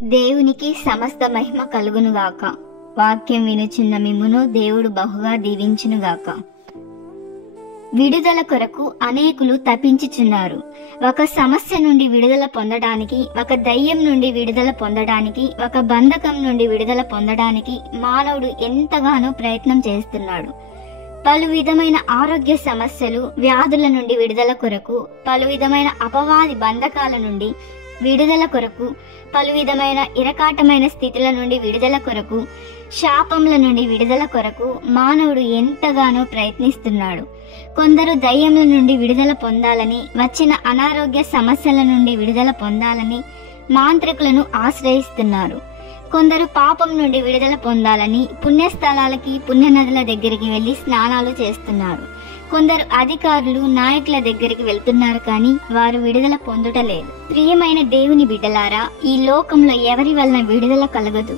దేవునికి సమస్త మహిమ కలుగునుగాక. వాక్యం వినుచున్న మిమ్మును దేవుడు బహుగా దీవించునుగాక. విడుదల కొరకు అనేకులు తపించుచున్నారు. ఒక సమస్య నుండి విడుదల పొందడానికి, ఒక దయ్యం నుండి విడుదల పొందడానికి, ఒక బంధకం నుండి విడుదల పొందడానికి మానవుడు ఎంతగానో ప్రయత్నం చేస్తున్నాడు. పలు విధమైన ఆరోగ్య సమస్యలు, వ్యాధుల నుండి విడుదల కొరకు, పలు విధమైన అపవాది బంధకాల నుండి విడుదల కొరకు, పలు విధమైన ఇరకాటమైన స్థితుల నుండి విడుదల కొరకు, శాపముల నుండి విడుదల కొరకు మానవుడు ఎంతగానో ప్రయత్నిస్తున్నాడు. కొందరు దయ్యముల నుండి విడుదల పొందాలని, వచ్చిన అనారోగ్య సమస్యల నుండి విడుదల పొందాలని మాంత్రికులను ఆశ్రయిస్తున్నారు. కొందరు పాపం నుండి విడుదల పొందాలని పుణ్యస్థలాలకి, పుణ్యనదుల దగ్గరికి వెళ్లి స్నానాలు చేస్తున్నారు. కొందరు అధికారులు, నాయకుల దగ్గరికి వెళ్తున్నారు, కానీ వారు విడుదల పొందుటలేదు. ప్రియమైన దేవుని బిడ్డలారా, ఈ లోకంలో ఎవరి వలన విడుదల కలగదు.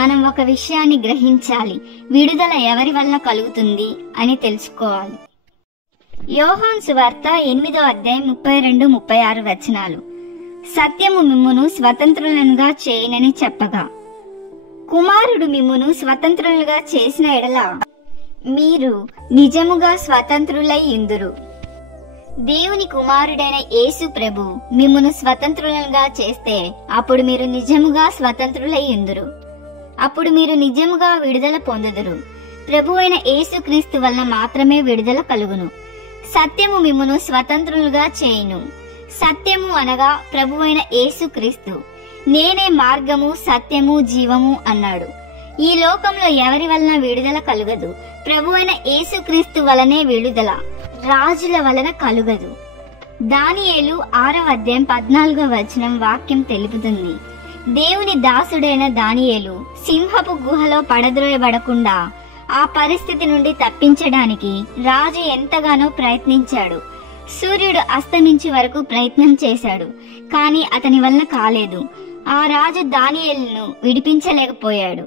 మనం ఒక విషయాన్ని గ్రహించాలి, విడుదల ఎవరి వలన కలుగుతుంది అని తెలుసుకోవాలి. యోహాను సువార్త 8వ అధ్యాయం 32-36 వచనాలు. సత్యము మిమ్మును స్వతంత్రులనుగా చేయనని చెప్పగా, కుమారుడు మిమ్మును స్వతంత్రులుగా చేసిన ఎడల మీరు నిజముగా స్వతంత్రులై ఇందురు. దేవుని కుమారుడైన యేసు ప్రభు మిమ్మును స్వతంత్రులుగా చేస్తే అప్పుడు మీరు నిజముగా స్వతంత్రులై ఇందురు. అప్పుడు మీరు నిజముగా విడుదల పొందుదురు. ప్రభు అయిన యేసు క్రీస్తు వలన మాత్రమే విడుదల కలుగును. సత్యము మిమ్మును స్వతంత్రులుగా చేయును. సత్యము అనగా ప్రభు అయిన యేసు క్రీస్తు. నేనే మార్గము, సత్యము, జీవము అన్నాడు. ఈ లోకంలో ఎవరి వలన విడుదల కలుగదు. ప్రభు అయిన యేసు క్రీస్తు వలనే విడుదల, రాజుల వలన కలుగదు. దానియేలు 6వ అధ్యాయం 14వ వచనం వాక్యం తెలుపుతుంది. దేవుని దాసుడైన దానియేలు సింహపు గుహలో పడద్రోయబడకుండా ఆ పరిస్థితి నుండి తప్పించడానికి రాజు ఎంతగానో ప్రయత్నించాడు. సూర్యుడు అస్తమించే వరకు ప్రయత్నం చేశాడు, కానీ అతని వలన కాలేదు. ఆ రాజు దానియేలును విడిపించలేకపోయాడు.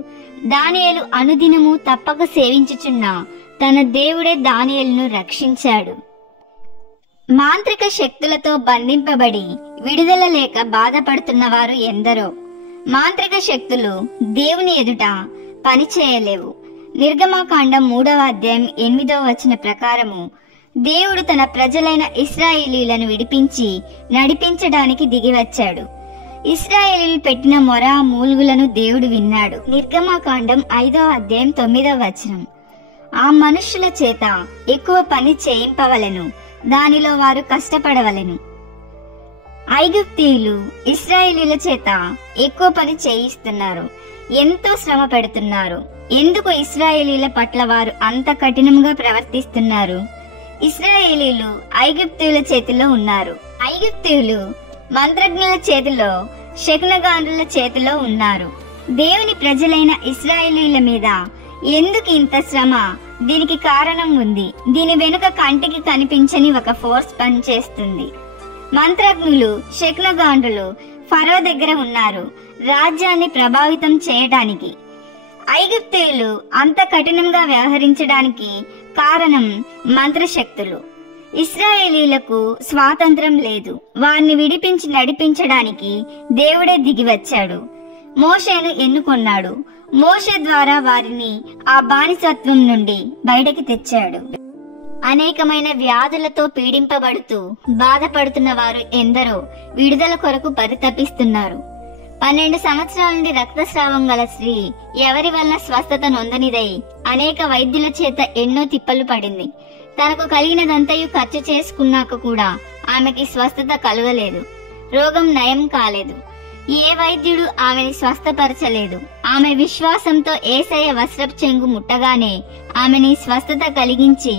దానియేలు అనుదినము తప్పక సేవించుచున్న తన దేవుడే దానియేలును రక్షించాడు. మాంత్రిక శక్తులతో బంధింపబడి విడుదల లేక బాధపడుతున్న వారు ఎందరో. మాంత్రిక శక్తులు దేవుని ఎదుట పనిచేయలేవు. నిర్గమకాండం 3వ అధ్యాయం 8వ వచనం ప్రకారము దేవుడు తన ప్రజలైన ఇశ్రాయేలీయులను విడిపించి నడిపించడానికి దిగివచ్చాడు. ఇశ్రాయేలీయులు పెట్టిన మొర, మూల్గులను దేవుడు విన్నాడు. నిర్గమకాండం 5వ అధ్యాయం 9వ వచనం. ఆ మనుష్యుల చేత ఎక్కువ పని చేయింపవలెను, దానిలో వారు కష్టపడవలెను. ఐగుప్తీయులు ఇశ్రాయేలీయుల చేత ఎక్కువ పని చేయిస్తున్నారు, ఎంతో శ్రమ పెడుతున్నారు. ఎందుకు ఇశ్రాయేలీయుల పట్ల వారు అంత కఠినంగా ప్రవర్తిస్తున్నారు? ఇశ్రాయేలీయులు ఐగుప్తీయుల చేతిలో ఉన్నారు. ఐగుప్తీయులు మంత్రజ్ఞుల చేతిలో, శకునగాండ్రుల చేతిలో ఉన్నారు. దేవుని ప్రజలైన ఇశ్రాయేలీయుల మీద ఎందుకు ఇంత శ్రమ? దీనికి కారణం ఉంది. దీని వెనుక కంటికి కనిపించని ఒక ఫోర్స్ పనిచేస్తుంది. మంత్రజ్ఞులు, శకునగాండ్రులు ఫరో దగ్గర ఉన్నారు, రాజ్యాన్ని ప్రభావితం చేయడానికి. ఐగుప్తీయులు అంత కఠినంగా వ్యవహరించడానికి కారణం మంత్రశక్తులు. ఇశ్రాయేలీయులకు స్వాతంత్రం లేదు. వారిని విడిపించి నడిపించడానికి దేవుడే దిగివచ్చాడు. మోషేను ఎన్నుకొన్నాడు. మోషే ద్వారా వారిని ఆ బానిసత్వం నుండి బయటకి తెచ్చాడు. అనేకమైన వ్యాధులతో పీడింపబడుతూ బాధపడుతున్న వారు ఎందరో విడుదల కొరకు పరితపిస్తున్నారు. 12 సంవత్సరాల నుండి రక్తస్రావం గల స్త్రీ ఎవరి వలన స్వస్థత నొందనిదై అనేక వైద్యుల చేత ఎన్నో తిప్పలు పడింది. తనకు కలిగినదంతయు ఖర్చు చేసుకున్నాక కూడా ఆమెకి స్వస్థత కలగలేదు. రోగం నయం కాలేదు. ఏ వైద్యుడు ఆమెని స్వస్థపరచలేదు. ఆమె విశ్వాసంతో యేసయ్య వస్త్రపు చెంగు ముట్టగానే ఆమెని స్వస్థత కలిగించి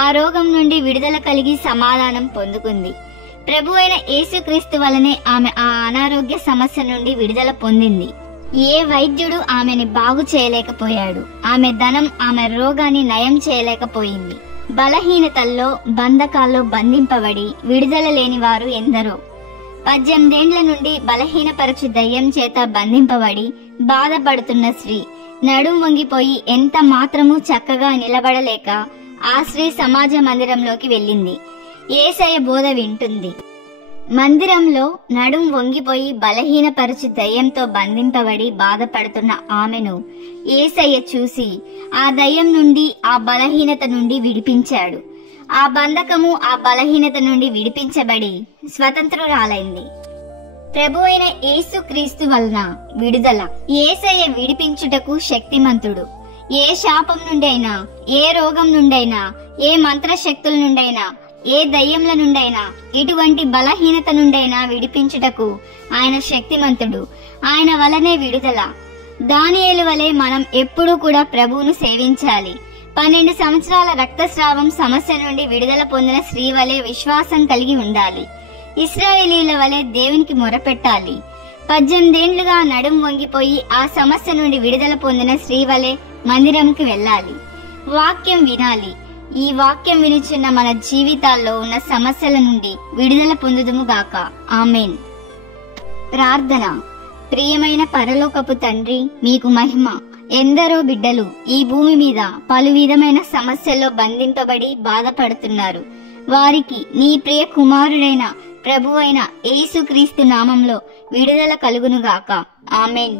ఆ రోగం నుండి విడుదల కలిగి సమాధానం పొందుకుంది. ప్రభు అయిన యేసుక్రీస్తు వలనే ఆమె ఆ అనారోగ్య సమస్య నుండి విడుదల పొందింది. ఏ వైద్యుడు ఆమెని బాగు చేయలేకపోయాడు. ఆమె ధనం ఆమె రోగాన్ని నయం చేయలేకపోయింది. బలహీనతల్లో, బంధకాల్లో బంధింపబడి విడుదల లేని వారు ఎందరో. 18 ఏండ్ల నుండి బలహీనపరచు దయ్యం చేత బంధింపబడి బాధపడుతున్న స్త్రీ నడుం వంగిపోయి ఎంత మాత్రము చక్కగా నిలబడలేక ఆ స్త్రీ సమాజ మందిరంలోకి వెళ్ళింది. యేసయ్య బోధ వింటుంది. మందిరంలో నడుం వంగిపోయి బలహీనపరచు దయ్యంతో బంధింపబడి బాధపడుతున్న ఆమెను యేసయ్య చూసి ఆ దయ్యం నుండి, ఆ బలహీనత నుండి విడిపించాడు. ఆ బంధకము, ఆ బలహీనత నుండి విడిపించబడి స్వతంత్రురాలైంది. ప్రభు అయిన యేసుక్రీస్తు వలన విడుదల. యేసయ్య విడిపించుటకు శక్తిమంతుడు. ఏ శాపం నుండైనా, ఏ రోగం నుండైనా, ఏ మంత్రశక్తుల నుండైనా, ఏ దయ్యంల నుండైనా, ఇటువంటి బలహీనత నుండైనా విడిపించుటకు ఆయన శక్తిమంతుడు. ఆయన వలనే విడుదల. దానియేలు వలె మనం ఎప్పుడూ కూడా ప్రభువును సేవించాలి. 12 సంవత్సరాల రక్తస్రావం సమస్య నుండి విడుదల పొందిన స్త్రీ వలె విశ్వాసం కలిగి ఉండాలి. ఇశ్రాయేలీల వలె దేవునికి మొరపెట్టాలి. 18 ఏండ్లుగా నడుం వంగిపోయి ఆ సమస్య నుండి విడుదల పొందిన స్త్రీ వలె మందిరంకి వెళ్ళాలి. వాక్యం వినాలి. ఈ వాక్యం వినుచున్న మన జీవితాల్లో ఉన్న సమస్యల నుండి విడుదల పొందుదుము గాక. ఆమేన్. ప్రార్థన. ప్రియమైన పరలోకపు తండ్రి, మీకు మహిమ. ఎందరో బిడ్డలు ఈ భూమి మీద పలు విధమైన సమస్యల్లో బంధింపబడి బాధపడుతున్నారు. వారికి నీ ప్రియ కుమారుడైన ప్రభువైన యేసుక్రీస్తు నామంలో విడుదల కలుగునుగాక. ఆమేన్.